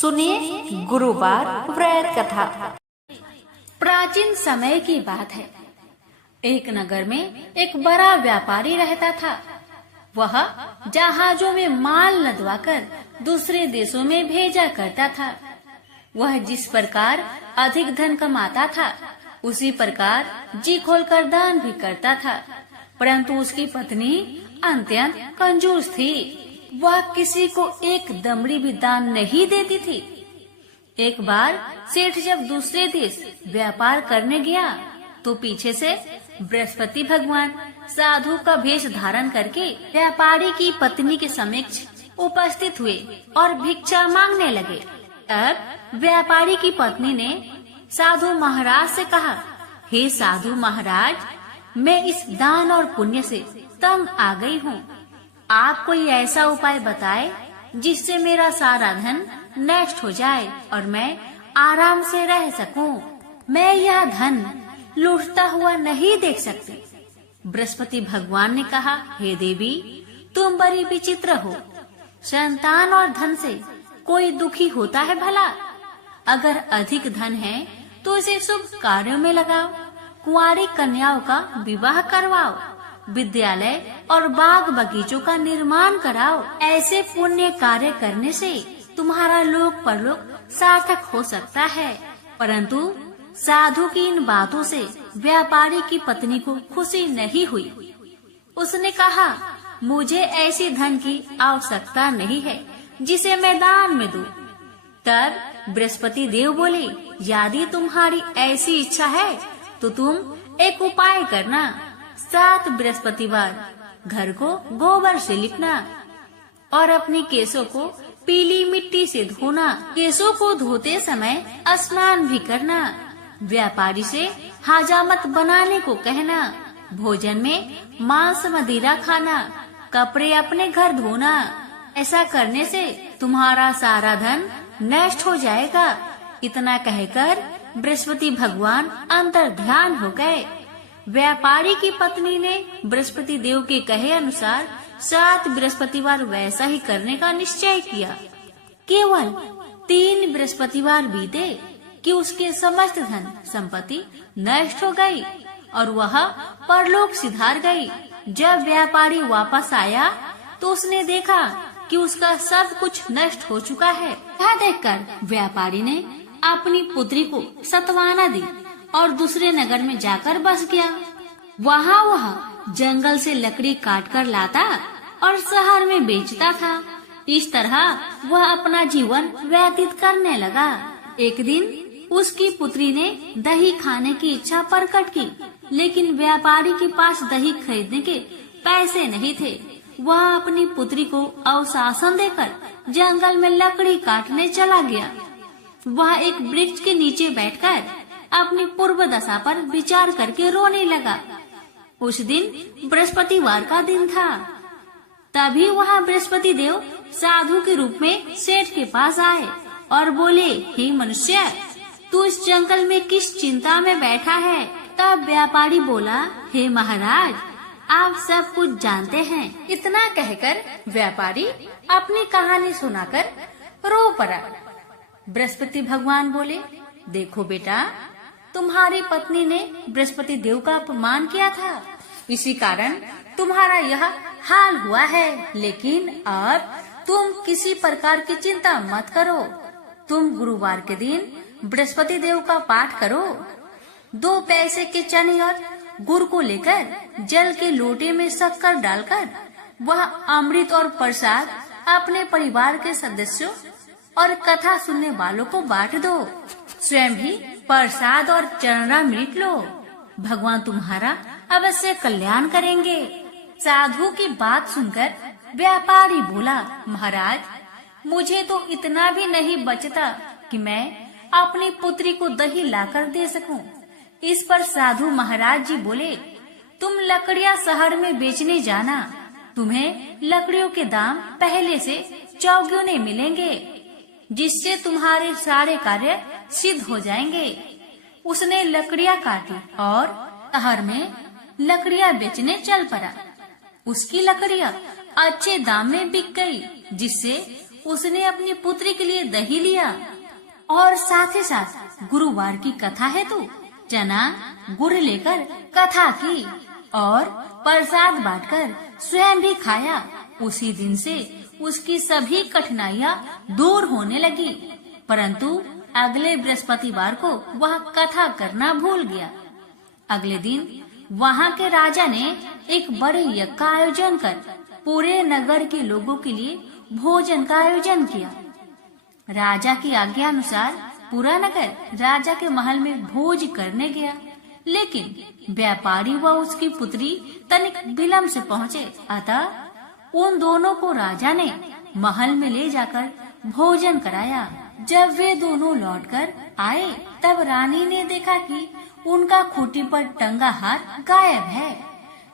सुनिए गुरुवार व्रत कथा। प्राचीन समय की बात है। एक नगर में एक बड़ा व्यापारी रहता था। वह जहाजों में माल लदवाकर दूसरे देशों में भेजा करता था। वह जिस प्रकार अधिक धन कमाता था, उसी प्रकार जी खोलकर दान भी करता था। परंतु उसकी पत्नी अत्यंत कंजूस थी। वह किसी को एक दमड़ी भी दान नहीं देती थी। एक बार सेठ जब दूसरे देश व्यापार करने गया तो पीछे से बृहस्पति भगवान साधु का वेश धारण करके व्यापारी की पत्नी के समक्ष उपस्थित हुए और भिक्षा मांगने लगे। तब व्यापारी की पत्नी ने साधु महाराज से कहा, हे साधु महाराज, मैं इस दान और पुण्य से तंग आ गई हूँ। आप कोई ऐसा उपाय बताए जिससे मेरा सारा धन नष्ट हो जाए और मैं आराम से रह सकूं। मैं यह धन लूटता हुआ नहीं देख सकती। बृहस्पति भगवान ने कहा, हे देवी, तुम बड़ी विचित्र हो। संतान और धन से कोई दुखी होता है भला? अगर अधिक धन है तो इसे शुभ कार्यों में लगाओ। कुंवारी कन्याओं का विवाह करवाओ। विद्यालय और बाग बगीचों का निर्माण कराओ। ऐसे पुण्य कार्य करने से तुम्हारा लोक परलोक सार्थक हो सकता है। परंतु साधु की इन बातों से व्यापारी की पत्नी को खुशी नहीं हुई। उसने कहा, मुझे ऐसी धन की आवश्यकता नहीं है जिसे मैं दान में दूं। तब बृहस्पति देव बोले, यदि तुम्हारी ऐसी इच्छा है तो तुम एक उपाय करना। 7 बृहस्पतिवार घर को गोबर से लिपना और अपने केसों को पीली मिट्टी से धोना। केसों को धोते समय स्नान भी करना। व्यापारी से हजामत बनाने को कहना। भोजन में मांस मदिरा खाना। कपड़े अपने घर धोना। ऐसा करने से तुम्हारा सारा धन नष्ट हो जाएगा। इतना कहकर बृहस्पति भगवान अंतर ध्यान हो गए। व्यापारी की पत्नी ने बृहस्पति देव के कहे अनुसार 7 बृहस्पतिवार वैसा ही करने का निश्चय किया। केवल 3 बृहस्पतिवार बीते कि उसके समस्त धन संपत्ति नष्ट हो गई और वह परलोक सिधार गई। जब व्यापारी वापस आया तो उसने देखा कि उसका सब कुछ नष्ट हो चुका है। यह देखकर व्यापारी ने अपनी पुत्री को सत्वाना दी और दूसरे नगर में जाकर बस गया। वहाँ वह जंगल से लकड़ी काट कर लाता और शहर में बेचता था। इस तरह वह अपना जीवन व्यतीत करने लगा। एक दिन उसकी पुत्री ने दही खाने की इच्छा प्रकट की, लेकिन व्यापारी के पास दही खरीदने के पैसे नहीं थे। वह अपनी पुत्री को अवशासन देकर जंगल में लकड़ी काटने चला गया। वह एक वृक्ष के नीचे बैठकर अपनी पूर्व दशा पर विचार करके रोने लगा। उस दिन बृहस्पतिवार का दिन था। तभी वहाँ बृहस्पति देव साधु के रूप में सेठ के पास आए और बोले, हे मनुष्य, तू इस जंगल में किस चिंता में बैठा है? तब व्यापारी बोला, हे महाराज, आप सब कुछ जानते हैं। इतना कहकर व्यापारी अपनी कहानी सुनाकर रो पड़ा। बृहस्पति भगवान बोले, देखो बेटा, तुम्हारी पत्नी ने बृहस्पति देव का अपमान किया था, इसी कारण तुम्हारा यह हाल हुआ है। लेकिन अब तुम किसी प्रकार की चिंता मत करो। तुम गुरुवार के दिन बृहस्पति देव का पाठ करो। 2 पैसे के चने और गुड़ को लेकर जल के लोटे में शक्कर डालकर वह अमृत और प्रसाद अपने परिवार के सदस्यों और कथा सुनने वालों को बांट दो। स्वयं भी प्रसाद और चरणामृत लो। भगवान तुम्हारा अवश्य कल्याण करेंगे। साधु की बात सुनकर व्यापारी बोला, महाराज, मुझे तो इतना भी नहीं बचता कि मैं अपनी पुत्री को दही लाकर दे सकूं। इस पर साधु महाराज जी बोले, तुम लकड़ियां शहर में बेचने जाना। तुम्हें लकड़ियों के दाम पहले से चौगुने मिलेंगे, जिससे तुम्हारे सारे कार्य सिद्ध हो जाएंगे। उसने लकड़ियां काटी और शहर में लकड़ियां बेचने चल पड़ा। उसकी लकड़ियां अच्छे दाम में बिक गई, जिससे उसने अपनी पुत्री के लिए दही लिया और साथ ही साथ गुरुवार की कथा हेतु चना गुड़ लेकर कथा की और प्रसाद बांटकर स्वयं भी खाया। उसी दिन से उसकी सभी कठिनाइयाँ दूर होने लगी, परंतु अगले बृहस्पतिवार को वह कथा करना भूल गया। अगले दिन वहाँ के राजा ने एक बड़े यज्ञ का आयोजन कर पूरे नगर के लोगों के लिए भोजन का आयोजन किया। राजा की आज्ञा अनुसार पूरा नगर राजा के महल में भोज करने गया, लेकिन व्यापारी व उसकी पुत्री तनिक विलम्ब से पहुँचे। अतः उन दोनों को राजा ने महल में ले जाकर भोजन कराया। जब वे दोनों लौटकर आए तब रानी ने देखा कि उनका खूंटी पर टंगा हार गायब है।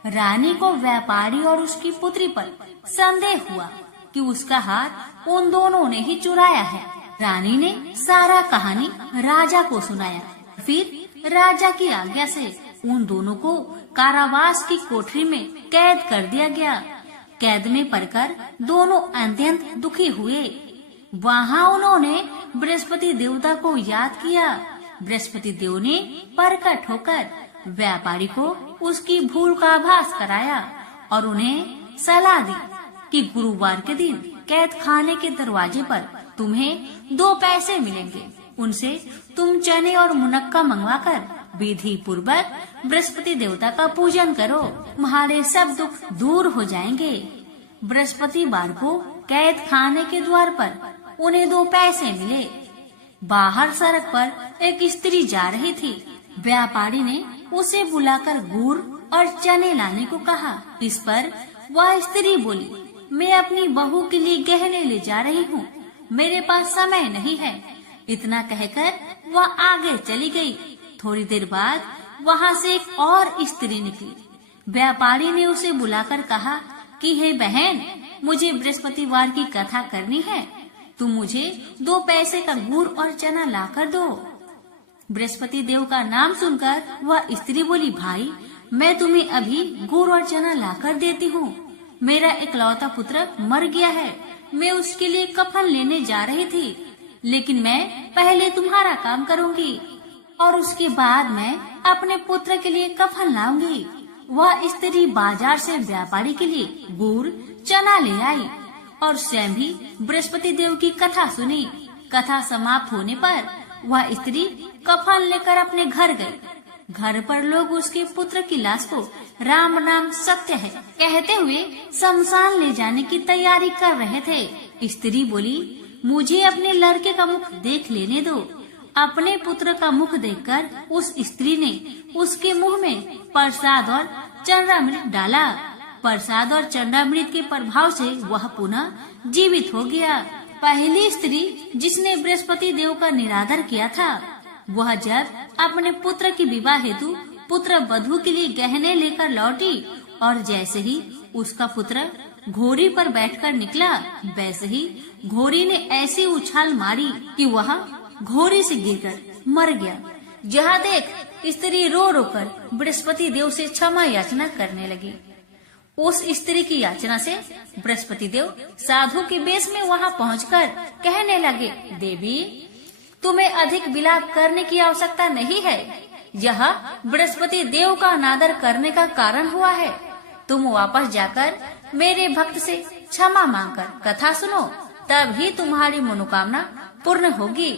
रानी को व्यापारी और उसकी पुत्री पर संदेह हुआ कि उसका हार उन दोनों ने ही चुराया है। रानी ने सारा कहानी राजा को सुनाया। फिर राजा की आज्ञा से उन दोनों को कारावास की कोठरी में कैद कर दिया गया। कैद में पड़कर दोनों अत्यंत दुखी हुए। वहाँ उन्होंने बृहस्पति देवता को याद किया। बृहस्पति देव ने प्रकट होकर व्यापारी को उसकी भूल का आभास कराया और उन्हें सलाह दी कि गुरुवार के दिन कैद खाने के दरवाजे पर तुम्हें 2 पैसे मिलेंगे। उनसे तुम चने और मुनक्का मंगवाकर विधि पूर्वक बृहस्पति देवता का पूजन करो, तुम्हारे सब दुख दूर हो जाएंगे। बृहस्पतिवार को कैद खाने के द्वार पर उन्हें 2 पैसे मिले। बाहर सड़क पर एक स्त्री जा रही थी। व्यापारी ने उसे बुलाकर गुड़ और चने लाने को कहा। इस पर वह स्त्री बोली, मैं अपनी बहू के लिए गहने ले जा रही हूँ, मेरे पास समय नहीं है। इतना कहकर वह आगे चली गई। थोड़ी देर बाद वहाँ से एक और स्त्री निकली। व्यापारी ने उसे बुलाकर कहा कि हे बहन, मुझे बृहस्पतिवार की कथा करनी है, तुम मुझे 2 पैसे का गुड़ और चना लाकर दो। बृहस्पति देव का नाम सुनकर वह स्त्री बोली, भाई मैं तुम्हें अभी गुड़ और चना लाकर देती हूँ। मेरा इकलौता पुत्र मर गया है, मैं उसके लिए कफन लेने जा रही थी, लेकिन मैं पहले तुम्हारा काम करूँगी और उसके बाद मैं अपने पुत्र के लिए कफन लाऊंगी। वह स्त्री बाजार से व्यापारी के लिए गुड़ चना ले आई और स्वयं भी बृहस्पति देव की कथा सुनी। कथा समाप्त होने पर वह स्त्री कफन लेकर अपने घर गई। घर पर लोग उसके पुत्र की लाश को राम नाम सत्य है कहते हुए शमशान ले जाने की तैयारी कर रहे थे। स्त्री बोली, मुझे अपने लड़के का मुख देख लेने दो। अपने पुत्र का मुख देखकर उस स्त्री ने उसके मुंह में प्रसाद और चंद्रामृत डाला। प्रसाद और चंद्रामृत के प्रभाव से वह पुनः जीवित हो गया। पहली स्त्री जिसने बृहस्पति देव का निरादर किया था, वह जब अपने पुत्र की विवाह हेतु पुत्र वधू के लिए गहने लेकर लौटी और जैसे ही उसका पुत्र घोड़ी पर बैठकर निकला, वैसे ही घोड़ी ने ऐसी उछाल मारी कि वह घोड़ी से गिरकर मर गया। जहाँ देख स्त्री रो रो कर बृहस्पति देव से क्षमा याचना करने लगी। उस स्त्री की याचना से बृहस्पति देव साधु के वेश में वहाँ पहुंचकर कहने लगे, देवी तुम्हें अधिक विलाप करने की आवश्यकता नहीं है। यह बृहस्पति देव का अनादर करने का कारण हुआ है। तुम वापस जाकर मेरे भक्त से क्षमा मांगकर कथा सुनो, तभी तुम्हारी मनोकामना पूर्ण होगी।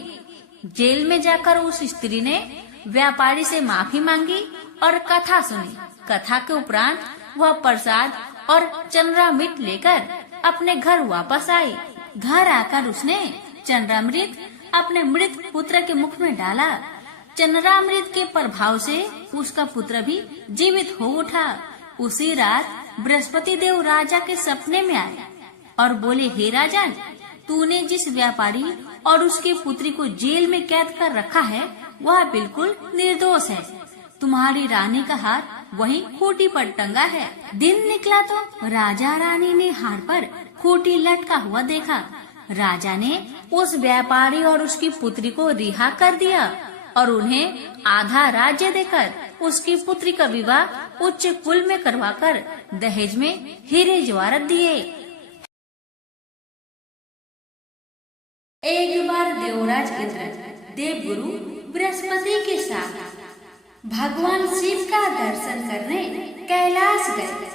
जेल में जाकर उस स्त्री ने व्यापारी से माफी मांगी और कथा सुनी। कथा के उपरांत वह प्रसाद और चंद्रामृत लेकर अपने घर वापस आई। घर आकर उसने चंद्रामृत अपने मृत पुत्र के मुख में डाला। चंद्रामृत के प्रभाव से उसका पुत्र भी जीवित हो उठा। उसी रात बृहस्पति देव राजा के सपने में आए और बोले, हे राजन, तूने जिस व्यापारी और उसके पुत्री को जेल में कैद कर रखा है वह बिल्कुल निर्दोष है। तुम्हारी रानी का हार वहीं खूंटी पर टंगा है। दिन निकला तो राजा रानी ने हार पर खूंटी लटका हुआ देखा। राजा ने उस व्यापारी और उसकी पुत्री को रिहा कर दिया और उन्हें आधा राज्य देकर उसकी पुत्री का विवाह उच्च कुल में करवाकर दहेज में हीरे जवाहरात दिए। एक बार देवराज इंद्र देवगुरु बृहस्पति के साथ भगवान शिव का दर्शन करने कैलाश गए।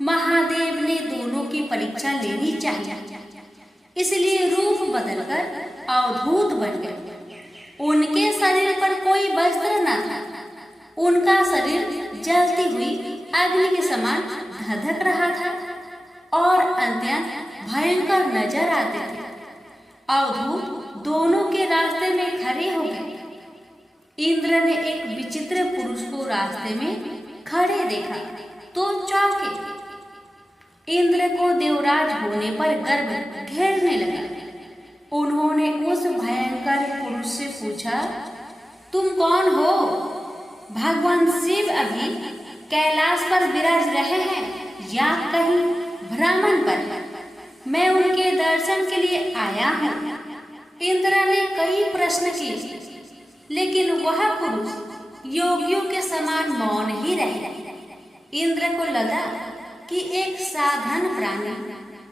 महादेव ने दोनों की परीक्षा लेनी चाहिए, इसलिए रूप बदलकर अवधूत बन गए। उनके शरीर पर कोई वस्त्र न था। उनका शरीर जलती हुई अग्नि के समान धधक रहा था और अत्यंत भयंकर नजर आते थे। अवधूत दोनों के रास्ते में खड़े हो गए। इंद्र ने एक विचित्र पुरुष को रास्ते में खड़े देखा तो चौंके। इंद्र को देवराज होने पर गर्व घेरने लगा। उन्होंने उस भयंकर पुरुष से पूछा, तुम कौन हो? भगवान शिव अभी कैलाश पर विराज रहे हैं या कहीं भ्रमण पर? मैं उनके दर्शन के लिए आया हूँ। इंद्र ने कई प्रश्न किए, लेकिन वह पुरुष योगियों के समान मौन ही रहे। इंद्र को लगा कि एक साधारण प्राणी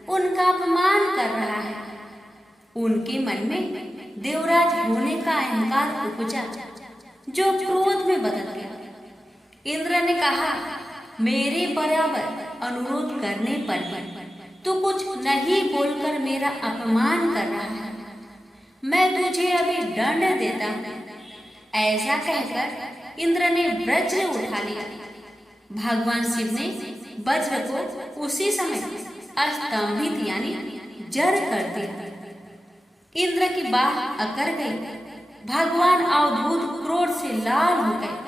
उनका अपमान कर रहा है। उनके मन में देवराज होने का अहंकार उपजा, जो क्रोध में बदल गया। इंद्र ने कहा, मेरे बराबर अनुरोध करने पर तो कुछ नहीं बोलकर मेरा अपमान कर रहा है। मैं तुझे अभी दंड देता हूँ। ऐसा कहकर इंद्र ने वज्र उठा लिया। भगवान शिव ने वज्र को उसी समय अस्तंभित यानी जड़ कर दिया। इंद्र की बाह अकड़ गई। भगवान अवधूत क्रोध से लाल हो गए।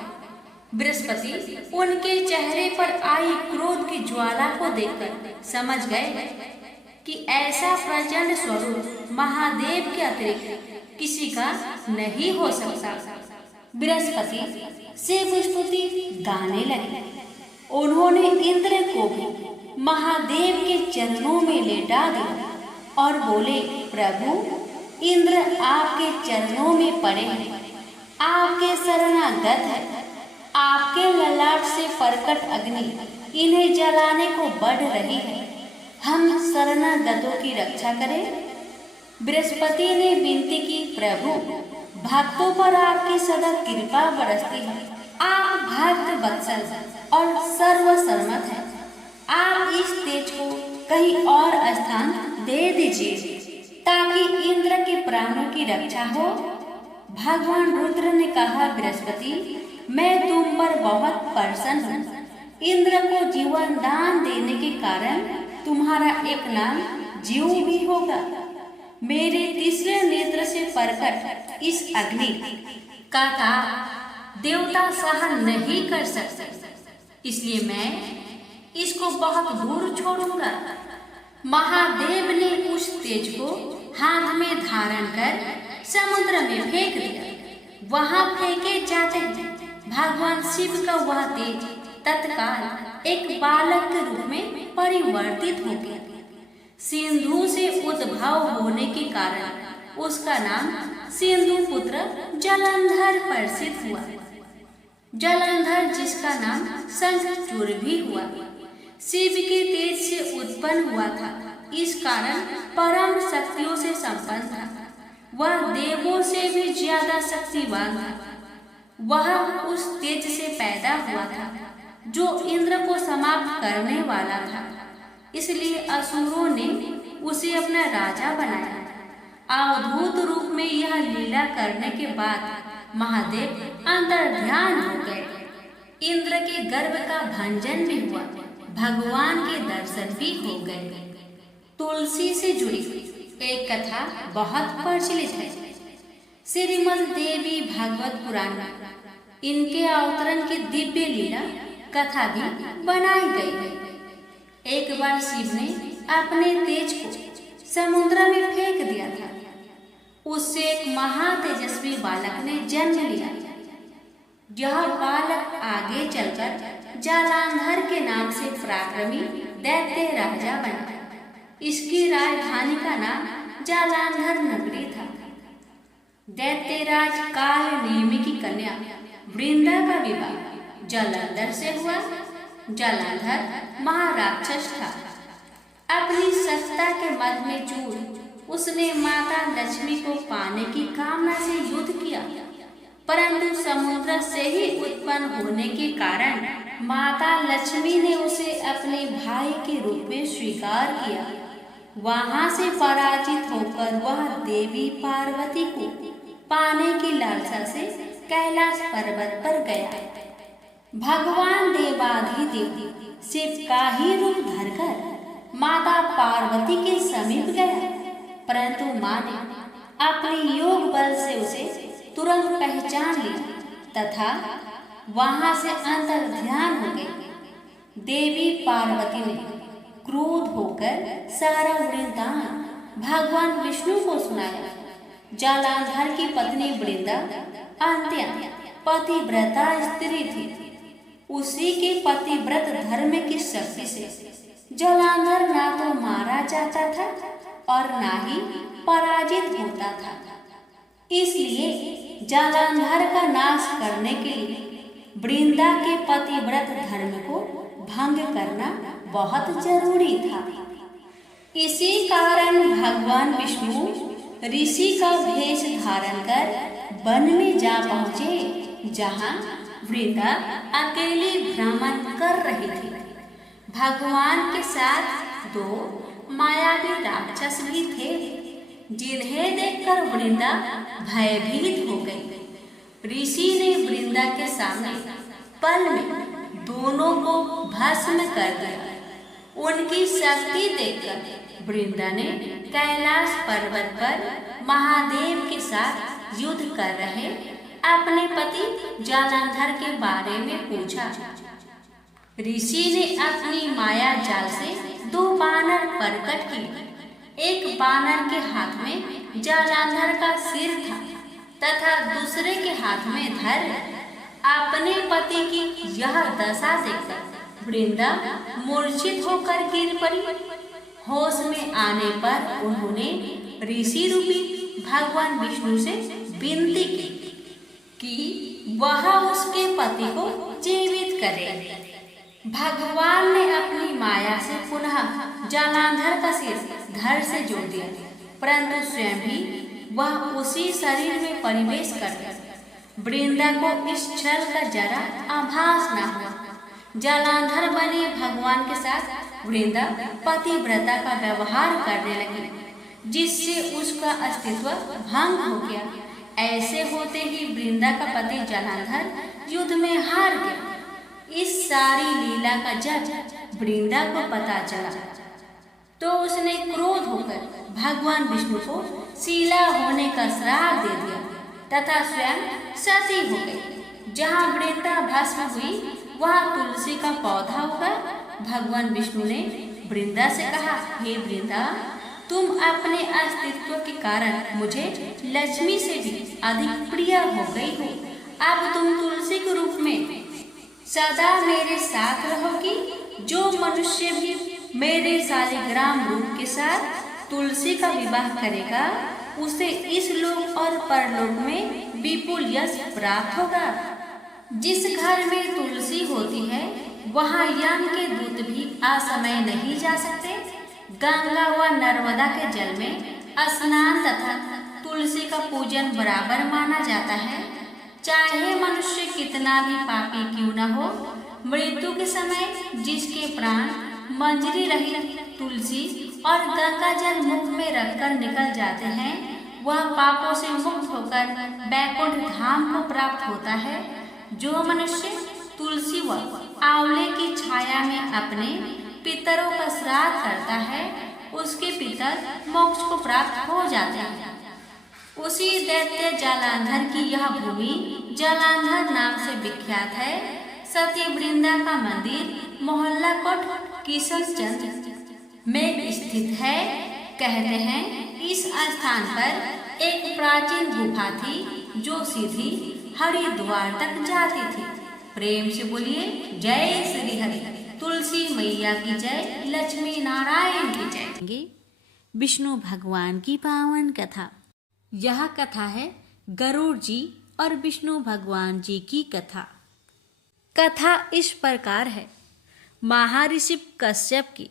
बृहस्पति उनके चेहरे पर आई क्रोध की ज्वाला को देखकर समझ गए कि ऐसा प्रचंड स्वरूप महादेव के अतिरिक्त किसी का नहीं हो सकता। बृहस्पति शिव स्तुति गाने लगे। उन्होंने इंद्र को भी महादेव के चरणों में लेटा दिया और बोले, प्रभु, इंद्र आपके चरणों में पड़े हैं, आपके शरणागत है। आपके ललाट से प्रकट अग्नि इन्हें जलाने को बढ़ रही है। हम शरणागतों की रक्षा करें। बृहस्पति ने विनती की, प्रभु, भक्तों पर आपकी सदा कृपा बरसती है। आप भक्त वत्सल और सर्वसम्मत हैं। आप इस तेज को कहीं और स्थान दे दीजिए ताकि इंद्र के प्राणों की रक्षा हो। भगवान रुद्र ने कहा, बृहस्पति, मैं तुम पर बहुत प्रसन्न हूँ। इंद्र को जीवन दान देने के कारण तुम्हारा एक नाम जीव भी होगा। मेरे तीसरे नेत्र से प्रकट इस अग्नि का ताप देवता सहन नहीं कर सकते, इसलिए मैं इसको बहुत दूर छोड़ूंगा। महादेव ने उस तेज को हाथ में धारण कर समुद्र में फेंक दिया। वहां फेंके जाते भगवान शिव का वह तेज तत्काल एक बालक के रूप में परिवर्तित हो गया। सिंधु से उद्भव होने के कारण उसका नाम सिंधु पुत्र जलंधर प्रसिद्ध हुआ। जलंधर जिसका नाम शंखचूड़ भी हुआ, शिव के तेज से उत्पन्न हुआ था। इस कारण परम शक्तियों से संपन्न था। वह देवों से भी ज्यादा शक्तिवान था। वह उस तेज से पैदा हुआ था जो इंद्र को समाप्त करने वाला था। इसलिए असुरों ने उसे अपना राजा बनाया। अवधूत रूप में यह लीला करने के बाद महादेव अंतर्ध्यान हो गए। इंद्र के गर्भ का भंजन भी हुआ, भगवान के दर्शन भी हो गए। तुलसी से जुड़ी एक कथा बहुत प्रचलित है। श्रीमद् देवी भागवत पुराण इनके अवतरण की दिव्य लीला कथा भी बनाई गई। एक बार शिव ने अपने तेज को समुद्र में फेंक दिया था। उससे एक महातेजस्वी बालक ने जन्म लिया। यह बालक आगे चलकर जालंधर के नाम से पराक्रमी दैत्य राजा बना। इसकी राजधानी का नाम जालंधर नगरी था। दैत्यराज काल नेमि की कन्या वृंदा का विवाह जालंधर से हुआ। जालंधर महाराक्षस था। अपनी सत्ता के मद में चूर उसने माता लक्ष्मी को पाने की कामना से युद्ध किया, परंतु समुद्र से ही उत्पन्न होने के कारण माता लक्ष्मी ने उसे अपने भाई के रूप में स्वीकार किया। वहां से पराजित होकर वह देवी पार्वती को पाने की लालसा से कैलाश पर्वत पर गया। भगवान देवाधिदेव शिव का ही रूप धरकर माता पार्वती के समीप गया, परंतु मां ने अपने योग बल से उसे तुरंत पहचान लिया तथा वहां से अंतर ध्यान हो गई। देवी पार्वती ने क्रोध होकर सारा वृंदावन भगवान विष्णु को सुनाया। जालंधर की पत्नी वृंदा अत्यंत पतिव्रता स्त्री थी। उसी के पतिव्रत धर्म की शक्ति से जालंधर ना तो मारा जाता था और ना ही पराजित होता था। इसलिए जालंधर का नाश करने के लिए वृंदा के पतिव्रत धर्म को भंग करना बहुत जरूरी था। इसी कारण भगवान विष्णु ऋषि का भेष धारण कर वन में जा पहुँचे, जहाँ वृंदा अकेली भ्रमण कर रही थी। भगवान के साथ दो मायावी राक्षस भी थे, जिन्हें देखकर वृंदा भयभीत हो गई। ऋषि ने वृंदा के सामने पल में दोनों को भस्म कर दिया। उनकी शक्ति देखकर वृंदा ने कैलाश पर्वत पर महादेव के साथ युद्ध कर रहे अपने पति जालंधर के बारे में पूछा। ऋषि ने अपनी माया जाल से दो बानर प्रकट किए। एक बानर के हाथ में जालंधर का सिर था तथा दूसरे के हाथ में धर। अपने पति की यह दशा देखकर वृंदा मूर्छित होकर गिर पड़ी। होश में आने पर उन्होंने ऋषि रूपी भगवान विष्णु से विनती की कि वह उसके पति को जीवित करे। भगवान ने अपनी माया से पुनः जालंधर का सिर धड़ से जोड़ दिया, परंतु स्वयं भी वह उसी शरीर में प्रवेश कर गया। वृंदा को इस छल का जरा आभास न हुआ। जालंधर बने भगवान के साथ वृंदा पतिव्रता का व्यवहार करने लगी, जिससे उसका अस्तित्व भंग हो गया। ऐसे होते ही वृंदा का पति जालंधर युद्ध में हार गया। इस सारी लीला का जब वृंदा को पता चला तो उसने क्रोध होकर भगवान विष्णु को शीला होने का श्राप दे दिया तथा स्वयं सती हो गई। जहाँ वृंदा भस्म हुई वहाँ तुलसी का पौधा होगा। भगवान विष्णु ने वृंदा से कहा, हे वृंदा, तुम अपने अस्तित्व के कारण मुझे लक्ष्मी से भी अधिक प्रिय हो गई हो। अब तुम तुलसी के रूप में सदा मेरे साथ रहोगी। जो मनुष्य भी मेरे शालिग्राम रूप के साथ तुलसी का विवाह करेगा, उसे इस लोक और परलोक में विपुल यश प्राप्त होगा। जिस घर में तुलसी होती है वहाँ यम के दूत भी असमय नहीं जा सकते। गंगा व नर्मदा के जल में स्नान तथा तुलसी का पूजन बराबर माना जाता है। चाहे मनुष्य कितना भी पापी क्यों न हो, मृत्यु के समय जिसके प्राण मंजरी रहित तुलसी और गंगा जल मुख में रखकर निकल जाते हैं, वह पापों से मुक्त होकर बैकुंठ धाम को प्राप्त होता है। जो मनुष्य तुलसी व आंवले की छाया में अपने पितरों का श्राद्ध करता है, उसके पितर मोक्ष को प्राप्त हो जाते हैं। उसी दैत्य जालंधर की यह भूमि जालंधर नाम से विख्यात है। सती वृंदा का मंदिर मोहल्ला कोट किशनचंद में स्थित है। कहते हैं इस स्थान पर एक प्राचीन गुफा थी जो सीधी हरिद्वार तक जाती थी। प्रेम से बोलिए जय श्री हरि। तुलसी मैया की जय, लक्ष्मी नारायण की जय। विष्णु भगवान की पावन कथा। यह कथा है गरुड़ जी और विष्णु भगवान जी की कथा। कथा इस प्रकार है। महर्षि कश्यप की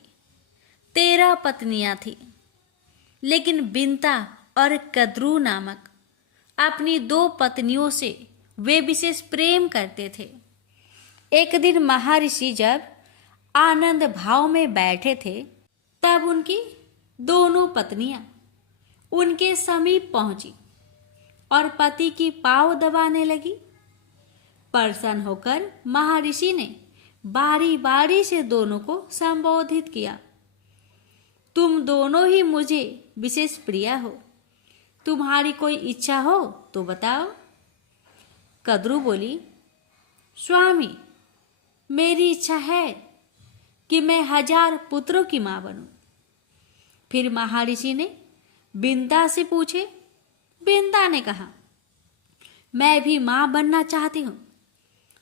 13 पत्नियां थी। लेकिन बिंता और कद्रू नामक अपनी 2 पत्नियों से वे विशेष प्रेम करते थे। एक दिन महर्षि जब आनंद भाव में बैठे थे, तब उनकी दोनों पत्नियां उनके समीप पहुंची और पति की पाँव दबाने लगी। प्रसन्न होकर महर्षि ने बारी बारी से दोनों को संबोधित किया। तुम दोनों ही मुझे विशेष प्रिय हो, तुम्हारी कोई इच्छा हो तो बताओ। कद्रू बोली, स्वामी, मेरी इच्छा है कि मैं 1000 पुत्रों की मां बनूं। फिर महर्षि ने बिंता से पूछे। बिंता ने कहा, मैं भी मां बनना चाहती हूं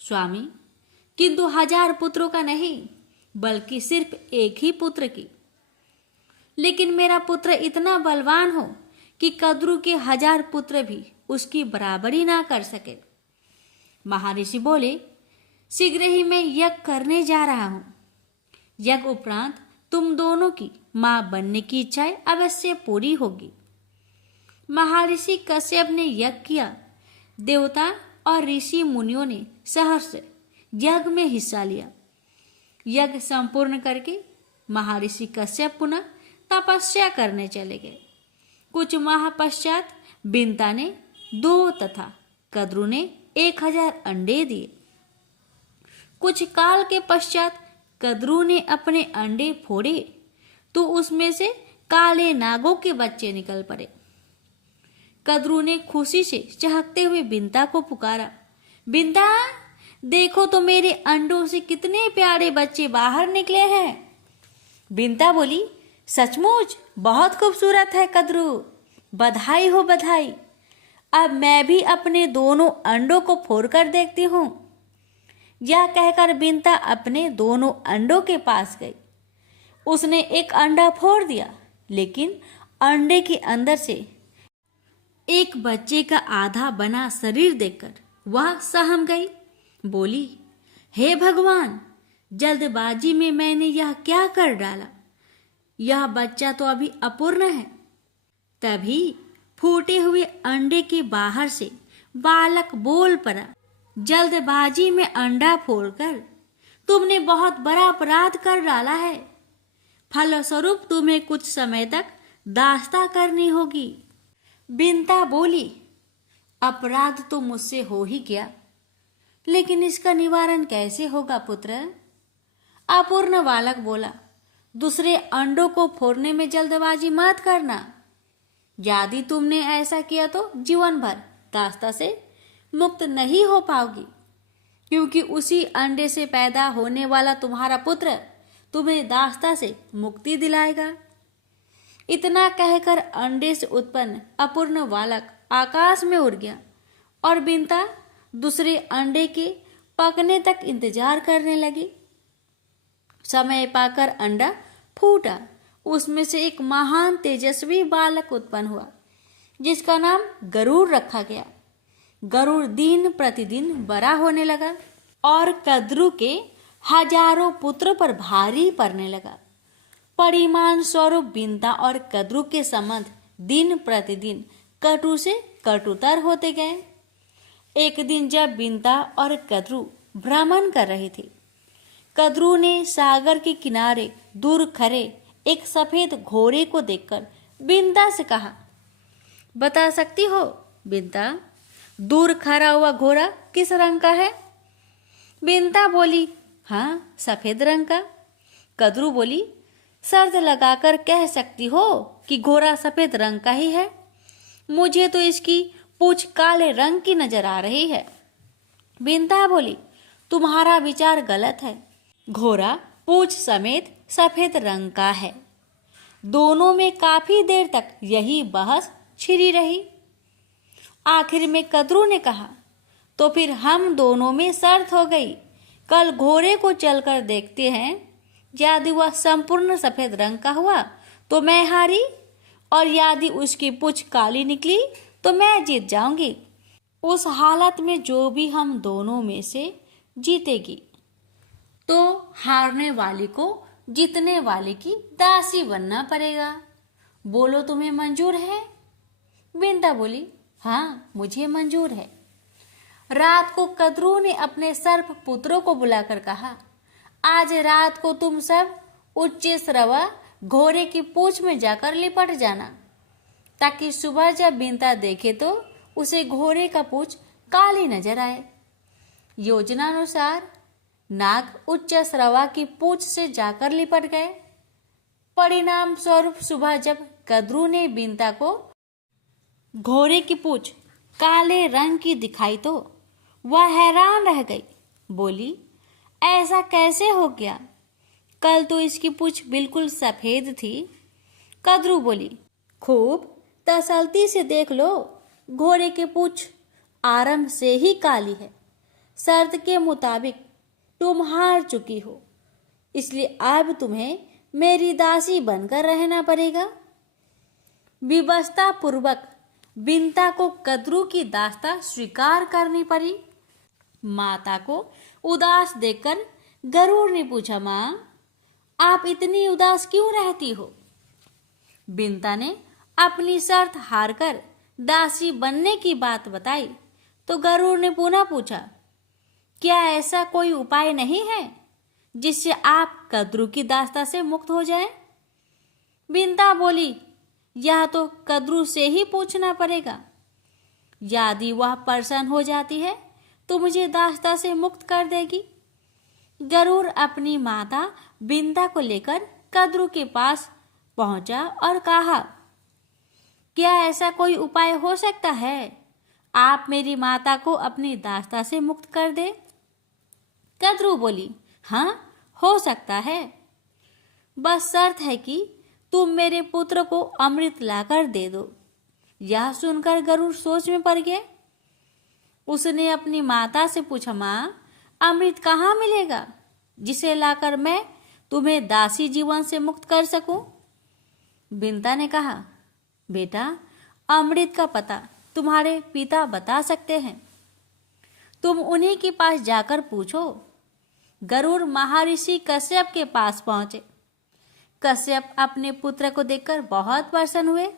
स्वामी, किंतु 1000 पुत्रों का नहीं, बल्कि सिर्फ एक ही पुत्र की। लेकिन मेरा पुत्र इतना बलवान हो कि कद्रू के 1000 पुत्र भी उसकी बराबरी ना कर सके। महर्षि बोले, शीघ्र ही मैं यज्ञ करने जा रहा हूं। यज्ञ उपरांत तुम दोनों की मां बनने की इच्छाएं अवश्य पूरी होगी। महर्षि कश्यप ने यज्ञ किया। देवता और ऋषि मुनियों ने सहर्ष यज्ञ में हिस्सा लिया। यज्ञ संपूर्ण करके महर्षि कश्यप पुनः तपस्या करने चले गए। कुछ माह पश्चात बिंता ने 2 तथा कद्रू ने 1000 अंडे दिए। कुछ काल के पश्चात कद्रू ने अपने अंडे फोड़े तो उसमें से काले नागों के बच्चे निकल पड़े। कद्रू ने खुशी से चहकते हुए बिंता को पुकारा, बिंता, देखो तो मेरे अंडों से कितने प्यारे बच्चे बाहर निकले हैं। बिंता बोली, सचमुच बहुत खूबसूरत है कद्रू, बधाई हो बधाई। अब मैं भी अपने दोनों अंडों को फोड़कर देखती हूं। यह कहकर बिंता अपने दोनों अंडों के पास गई। उसने एक अंडा फोड़ दिया, लेकिन अंडे के अंदर से एक बच्चे का आधा बना शरीर देखकर वह सहम गई। बोली, हे भगवान, जल्दबाजी में मैंने यह क्या कर डाला। यह बच्चा तो अभी अपूर्ण है। तभी फूटे हुए अंडे के बाहर से बालक बोल पड़ा, जल्दबाजी में अंडा फोड़कर तुमने बहुत बड़ा अपराध कर डाला है। फलस्वरूप तुम्हें कुछ समय तक दास्ता करनी होगी। बिंता बोली, अपराध तो मुझसे हो ही गया, लेकिन इसका निवारण कैसे होगा पुत्र। अपूर्ण बालक बोला, दूसरे अंडों को फोड़ने में जल्दबाजी मत करना। यदि तुमने ऐसा किया तो जीवन भर दास्ता से मुक्त नहीं हो पाओगी, क्योंकि उसी अंडे से पैदा होने वाला तुम्हारा पुत्र तुम्हें दास्ता से मुक्ति दिलाएगा। इतना कहकर अंडे से उत्पन्न अपूर्ण बालक आकाश में उड़ गया और बिंता दूसरे अंडे के पकने तक इंतजार करने लगी। समय पाकर अंडा फूटा। उसमें से एक महान तेजस्वी बालक उत्पन्न हुआ, जिसका नाम गरुड़ रखा गया। गरुड़ दिन प्रतिदिन बड़ा होने लगा और कद्रू के हजारों पुत्रों पर भारी पड़ने लगा। परिमाण स्वरूप बिंता और कद्रू के संबंध दिन प्रतिदिन कटु से कटुतर होते गए। एक दिन जब बिंता और कद्रू भ्रमण कर रही थी, कद्रू ने सागर के किनारे दूर खड़े एक सफेद घोड़े को देखकर बिंता से कहा, बता सकती हो बिंता, दूर खड़ा हुआ घोड़ा किस रंग का है। बिंता बोली, हाँ, सफेद रंग का। कद्रू बोली, शर्त लगाकर कह सकती हो कि घोड़ा सफेद रंग का ही है। मुझे तो इसकी पूंछ काले रंग की नजर आ रही है। बिंता बोली, तुम्हारा विचार गलत है। घोड़ा पूंछ समेत सफेद रंग का है। दोनों में काफी देर तक यही बहस छिड़ी रही। आखिर में कद्रू ने कहा, तो फिर हम दोनों में शर्त हो गई। कल घोड़े को चलकर देखते हैं। यदि वह संपूर्ण सफेद रंग का हुआ तो मैं हारी, और यदि उसकी पूंछ काली निकली तो मैं जीत जाऊंगी। उस हालत में जो भी हम दोनों में से जीतेगी, तो हारने वाली को जीतने वाले की दासी बनना पड़ेगा। बोलो तुम्हें मंजूर है? बिंता बोली, हाँ मुझे मंजूर है। रात को कद्रू ने अपने सर्प पुत्रों को बुलाकर कहा, आज रात को तुम सब उच्च श्रवा घोड़े की पूंछ में जाकर लिपट जाना, ताकि सुबह जब बिंता देखे तो उसे घोड़े का पूंछ काली नजर आए। योजनानुसार नाग उच्च श्रवा की पूंछ से जाकर लिपट गए। परिणाम स्वरूप सुबह जब कद्रू ने बिंता को घोड़े की पूंछ काले रंग की दिखाई तो वह हैरान रह गई। बोली, ऐसा कैसे हो गया? कल तो इसकी पूंछ बिल्कुल सफेद थी। कद्रू बोली, खूब तसल्ली से देख लो, घोड़े की पूंछ आरंभ से ही काली है। शर्त के मुताबिक तुम हार चुकी हो, इसलिए अब तुम्हें मेरी दासी बनकर रहना पड़ेगा। विवशता पूर्वक बिंता को कद्रू की दास्ता स्वीकार करनी पड़ी। माता को उदास देखकर गरुड़ ने पूछा, माँ आप इतनी उदास क्यों रहती हो? बिंता ने अपनी शर्त हारकर दासी बनने की बात बताई तो गरुड़ ने पुनः पूछा, क्या ऐसा कोई उपाय नहीं है जिससे आप कद्रू की दास्ता से मुक्त हो जाएं? बिंता बोली, यह तो कद्रू से ही पूछना पड़ेगा। यदि वह प्रसन्न हो जाती है तो मुझे दास्ता से मुक्त कर देगी। गरुड़ अपनी माता बिंता को लेकर कद्रू के पास पहुंचा और कहा, क्या ऐसा कोई उपाय हो सकता है? आप मेरी माता को अपनी दास्ता से मुक्त कर दे। कद्रू बोली, हाँ हो सकता है, बस शर्त है कि तुम मेरे पुत्र को अमृत लाकर दे दो। यह सुनकर गरुड़ सोच में पड़ गया। उसने अपनी माता से पूछा, माँ अमृत कहाँ मिलेगा जिसे लाकर मैं तुम्हें दासी जीवन से मुक्त कर सकूं? बिंता ने कहा, बेटा अमृत का पता तुम्हारे पिता बता सकते हैं, तुम उन्हीं के पास जाकर पूछो। गरुड़ महर्षि कश्यप के पास पहुंचे। कश्यप अपने पुत्र को देखकर बहुत प्रसन्न हुए।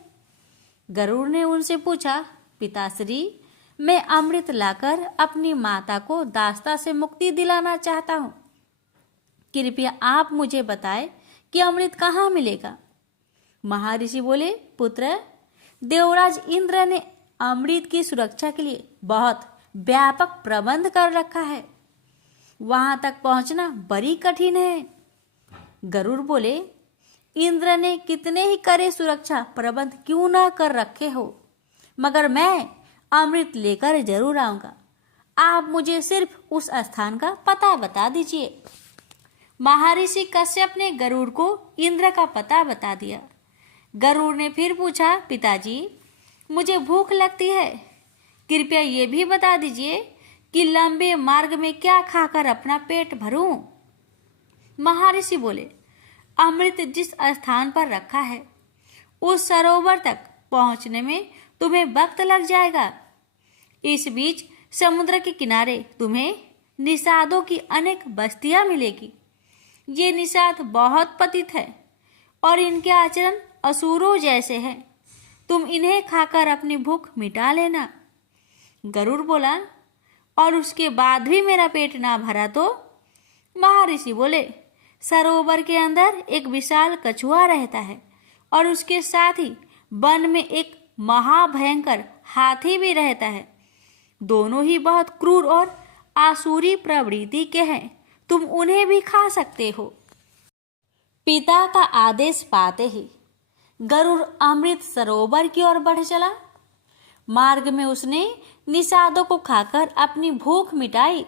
गरुड़ ने उनसे पूछा, पिताश्री मैं अमृत लाकर अपनी माता को दास्ता से मुक्ति दिलाना चाहता हूँ, कृपया आप मुझे बताएं कि अमृत कहाँ मिलेगा। महर्षि बोले, पुत्र देवराज इंद्र ने अमृत की सुरक्षा के लिए बहुत व्यापक प्रबंध कर रखा है, वहां तक पहुंचना बड़ी कठिन है। गरुड़ बोले, इंद्र ने कितने ही कड़े सुरक्षा प्रबंध क्यों ना कर रखे हो, मगर मैं अमृत लेकर जरूर आऊंगा। आप मुझे सिर्फ उस स्थान का पता बता दीजिए। महर्षि कश्यप ने गरुड़ को इंद्र का पता बता दिया। गरुड़ ने फिर पूछा, पिताजी मुझे भूख लगती है, कृपया ये भी बता दीजिए कि लंबे मार्ग में क्या खाकर अपना पेट भरूं। महर्षि बोले, अमृत जिस स्थान पर रखा है उस सरोवर तक पहुंचने में तुम्हें वक्त लग जाएगा। इस बीच समुद्र के किनारे तुम्हें निषादों की अनेक बस्तियां मिलेगी। ये निषाद बहुत पतित है और इनके आचरण असुरों जैसे हैं। तुम इन्हें खाकर अपनी भूख मिटा लेना। गरुड़ बोला, और उसके बाद भी मेरा पेट ना भरा तो? महर्षि बोले, सरोवर के अंदर एक विशाल कछुआ रहता है और उसके साथ ही वन में एक महाभयंकर हाथी भी रहता है। दोनों ही बहुत क्रूर और आसुरी प्रवृत्ति के हैं, तुम उन्हें भी खा सकते हो। पिता का आदेश पाते ही गरुड़ अमृत सरोवर की ओर बढ़ चला। मार्ग में उसने निषादों को खाकर अपनी भूख मिटाई।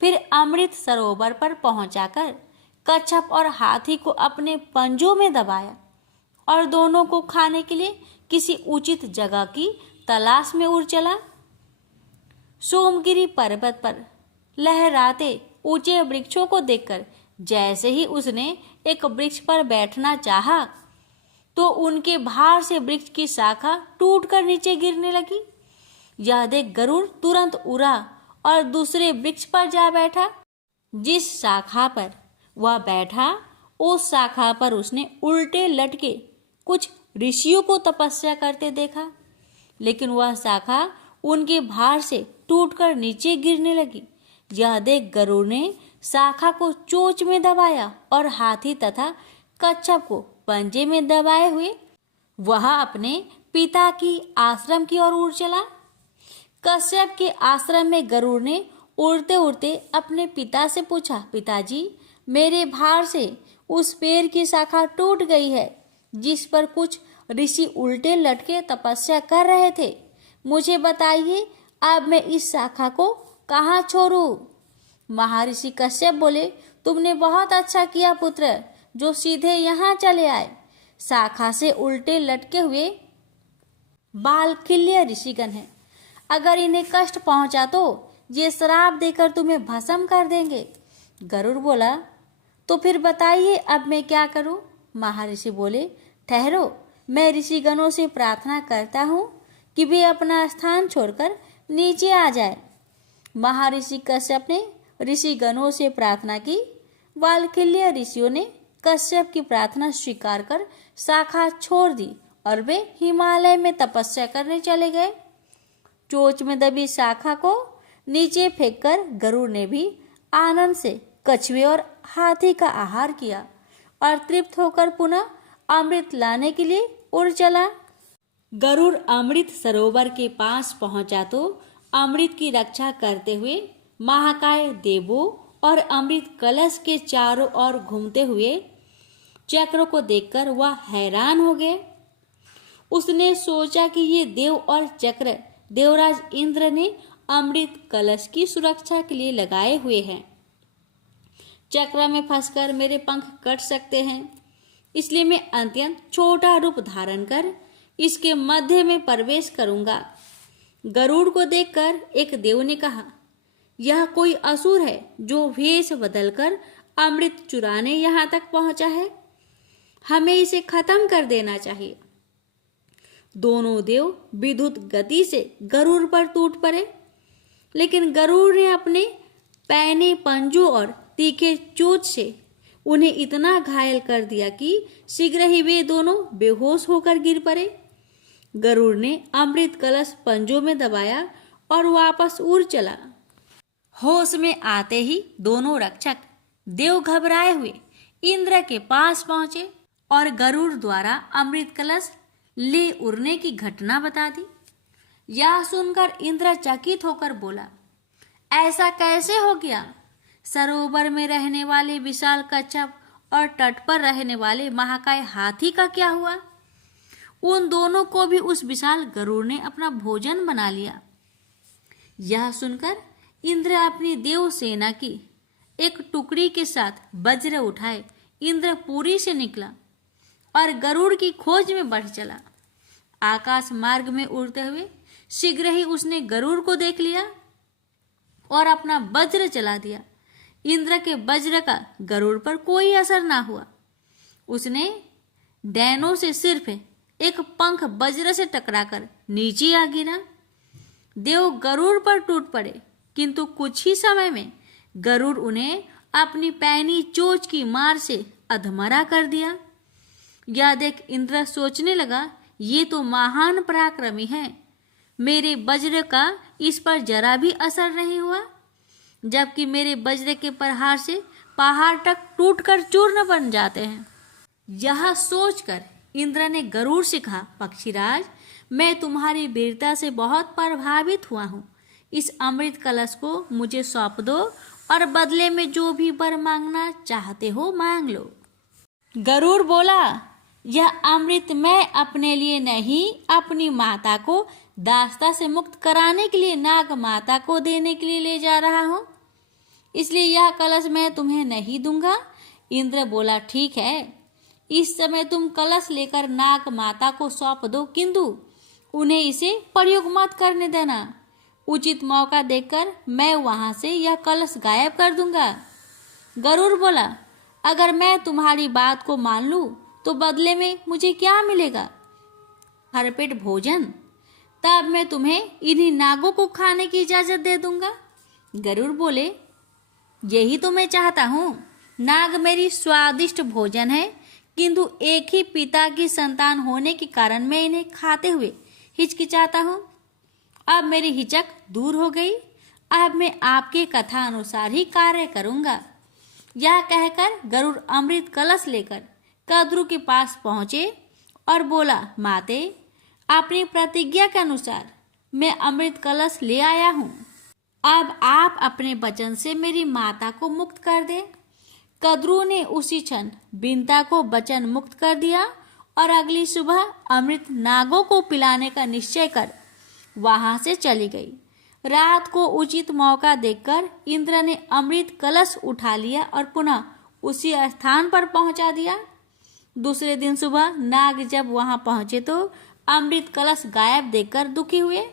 फिर अमृत सरोवर पर पहुंचाकर कच्छप और हाथी को अपने पंजों में दबाया और दोनों को खाने के लिए किसी उचित जगह की तलाश में उड़ चला। सोमगिरी पर्वत पर लहराते ऊंचे वृक्षों को देखकर जैसे ही उसने एक वृक्ष पर बैठना चाहा तो उनके भार से वृक्ष की शाखा टूटकर नीचे गिरने लगी। यह देख गरुड़ तुरंत उड़ा और दूसरे वृक्ष पर जा बैठा। जिस शाखा पर वह बैठा उस शाखा पर उसने उल्टे लटके कुछ ऋषियों को तपस्या करते देखा, लेकिन वह शाखा उनके भार से टूटकर नीचे गिरने लगी। यह देख गरुड़ ने शाखा को चोंच में दबाया और हाथी तथा कच्छप को पंजे में दबाए हुए वह अपने पिता की आश्रम की ओर उड़ चला। कश्यप के आश्रम में गरुड़ ने उड़ते उड़ते अपने पिता से पूछा, पिताजी, मेरे भार से उस पेड़ की शाखा टूट गई है जिस पर कुछ ऋषि उल्टे लटके तपस्या कर रहे थे। मुझे बताइए, अब मैं इस शाखा को कहाँ छोड़ूं? महर्षि कश्यप बोले, तुमने बहुत अच्छा किया पुत्र, जो सीधे यहाँ चले आए। शाखा से उल्टे लटके हुए बालखिल्य ऋषिगण हैं। अगर इन्हें कष्ट पहुंचा तो ये श्राप देकर तुम्हें भस्म कर देंगे। गरुड़ बोला, तो फिर बताइए अब मैं क्या करूं? महर्षि बोले, ठहरो, मैं ऋषिगणों से प्रार्थना करता हूं कि वे अपना स्थान छोड़कर नीचे आ जाए। महर्षि कश्यप ने ऋषिगणों से प्रार्थना की। वाल्खिल्य ऋषियों ने कश्यप की प्रार्थना स्वीकार कर शाखा छोड़ दी और वे हिमालय में तपस्या करने चले गए। चोंच में दबी शाखा को नीचे फेंककर गरुड़ ने भी आनंद से कछुए और हाथी का आहार किया और तृप्त होकर पुनः अमृत लाने के लिए उड़ चला। गरुड़ अमृत सरोवर के पास पहुंचा तो अमृत की रक्षा करते हुए महाकाय देवों और अमृत कलश के चारों ओर घूमते हुए चक्र को देखकर वह हैरान हो गए। उसने सोचा कि ये देव और चक्र देवराज इंद्र ने अमृत कलश की सुरक्षा के लिए लगाए हुए हैं। चक्र में फंसकर मेरे पंख कट सकते हैं, इसलिए मैं अत्यंत छोटा रूप धारण कर इसके मध्य में प्रवेश करूंगा। गरुड़ को देखकर एक देव ने कहा, यह कोई असुर है जो वेश बदलकर अमृत चुराने यहाँ तक पहुंचा है। हमें इसे खत्म कर देना चाहिए। दोनों देव विद्युत गति से गरुड़ पर टूट पड़े, लेकिन गरुड़ ने अपने पैने पंजों और तीखे चोंच से उन्हें इतना घायल कर दिया कि शीघ्र ही वे दोनों बेहोश होकर गिर पड़े। गरुड़ ने अमृत कलश पंजों में दबाया और वापस उड़ चला। होश में आते ही दोनों रक्षक देव घबराए हुए इंद्र के पास पहुंचे और गरुड़ द्वारा अमृत कलश ले उड़ने की घटना बता दी। यह सुनकर इंद्र चकित होकर बोला, ऐसा कैसे हो गया? सरोवर में रहने वाले विशाल कच्छप और तट पर रहने वाले महाकाय हाथी का क्या हुआ? उन दोनों को भी उस विशाल गरुड़ ने अपना भोजन बना लिया। यह सुनकर इंद्र अपनी देव सेना की एक टुकड़ी के साथ वज्र उठाए इंद्रपुरी से निकला और गरुड़ की खोज में बढ़ चला। आकाश मार्ग में उड़ते हुए शीघ्र ही उसने गरुड़ को देख लिया और अपना वज्र चला दिया। इंद्र के वज्र का गरुड़ पर कोई असर ना हुआ। उसने डैनों से सिर्फ एक पंख वज्र से टकराकर नीचे आ गिरा। देव गरुड़ पर टूट पड़े, किंतु कुछ ही समय में गरुड़ उन्हें अपनी पैनी चोंच की मार से अधमरा कर दिया। यह देख इंद्र सोचने लगा, ये तो महान पराक्रमी है। मेरे वज्र का इस पर जरा भी असर नहीं हुआ, जबकि मेरे वज्र के प्रहार से पहाड़ तक टूटकर चूर्ण बन जाते हैं। यह सोचकर इंद्र ने गरुड़ से कहा, पक्षीराज, मैं तुम्हारी वीरता से बहुत प्रभावित हुआ हूँ। इस अमृत कलश को मुझे सौंप दो और बदले में जो भी वर मांगना चाहते हो मांग लो। गरुड़ बोला, यह अमृत मैं अपने लिए नहीं, अपनी माता को दास्ता से मुक्त कराने के लिए नाग माता को देने के लिए ले जा रहा हूँ, इसलिए यह कलश मैं तुम्हें नहीं दूंगा। इंद्र बोला, ठीक है, इस समय तुम कलश लेकर नाग माता को सौंप दो, किंतु उन्हें इसे प्रयोग मत करने देना। उचित मौका देखकर मैं वहां से यह कलश गायब कर दूंगा। गरुड़ बोला, अगर मैं तुम्हारी बात को मान लूं तो बदले में मुझे क्या मिलेगा? भरपेट भोजन। तब मैं तुम्हें इन्हीं नागों को खाने की इजाजत दे दूंगा। गरुड़ बोले, यही तो मैं चाहता हूँ। नाग मेरी स्वादिष्ट भोजन है, किंतु एक ही पिता की संतान होने के कारण मैं इन्हें खाते हुए हिचकिचाता हूँ। अब मेरी हिचक दूर हो गई। अब मैं आपके कथा अनुसार ही कार्य करूँगा। यह कहकर गरुड़ अमृत कलश लेकर कद्रू के पास पहुँचे और बोला, माते, अपनी प्रतिज्ञा के अनुसार मैं अमृत कलश ले आया हूँ। अब आप अपने वचन से मेरी माता को मुक्त कर दे। कद्रू ने उसी क्षण बिंता को वचन मुक्त कर दिया और अगली सुबह अमृत नागों को पिलाने का निश्चय कर वहां से चली गई। रात को उचित मौका देखकर इंद्र ने अमृत कलश उठा लिया और पुनः उसी स्थान पर पहुंचा दिया। दूसरे दिन सुबह नाग जब वहां पहुंचे तो अमृत कलश गायब देखकर दुखी हुए।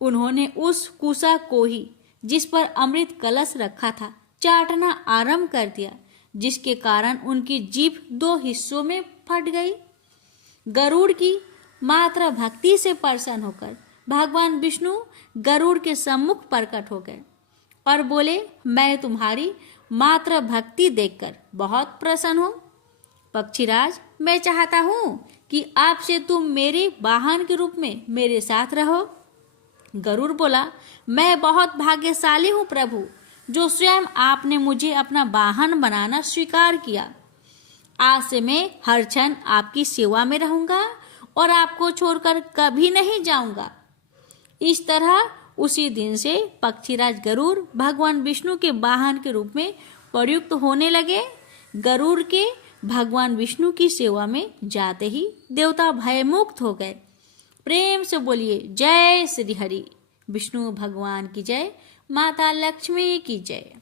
उन्होंने उस कुसा को ही जिस पर अमृत कलश रखा था चाटना आरंभ कर दिया, जिसके कारण उनकी जीभ 2 हिस्सों में फट गई। गरुड़ की मात्र भक्ति से प्रसन्न होकर भगवान विष्णु गरुड़ के सम्मुख प्रकट हो गए और बोले, मैं तुम्हारी मात्र भक्ति देखकर बहुत प्रसन्न हूँ। पक्षीराज, मैं चाहता हूँ कि आपसे तुम मेरे वाहन के रूप में मेरे साथ रहो। गरुड़ बोला, मैं बहुत भाग्यशाली हूँ प्रभु, जो स्वयं आपने मुझे अपना वाहन बनाना स्वीकार किया। आज से मैं हर क्षण आपकी सेवा में रहूंगा और आपको छोड़कर कभी नहीं जाऊंगा। इस तरह उसी दिन से पक्षीराज गरुड़ भगवान विष्णु के वाहन के रूप में प्रयुक्त होने लगे। गरुड़ के भगवान विष्णु की सेवा में जाते ही देवता भयमुक्त हो गए। प्रेम से बोलिए जय श्री हरि। विष्णु भगवान की जय। माता लक्ष्मी की जय।